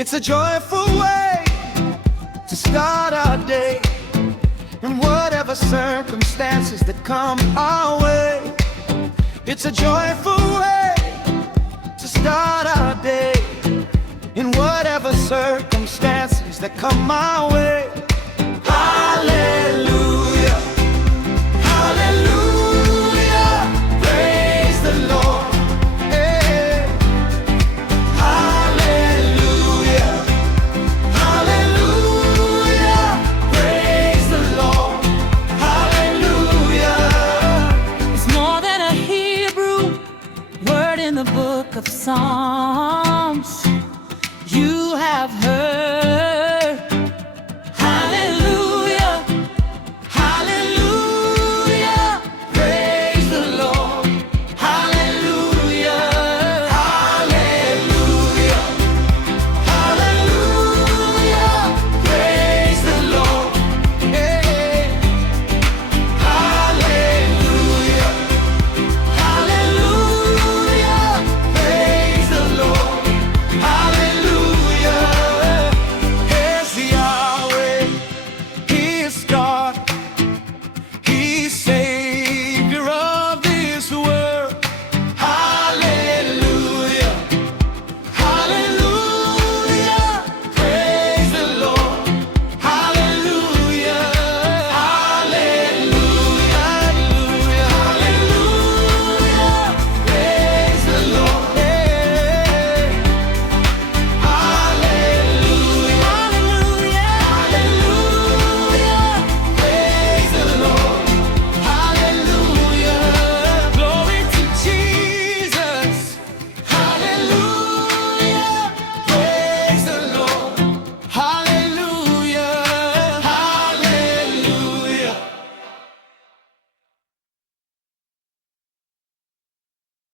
It's a joyful way to start our day, in whatever circumstances that come our way. It's a joyful way to start our day, in whatever circumstances that come our way. Hallelujah.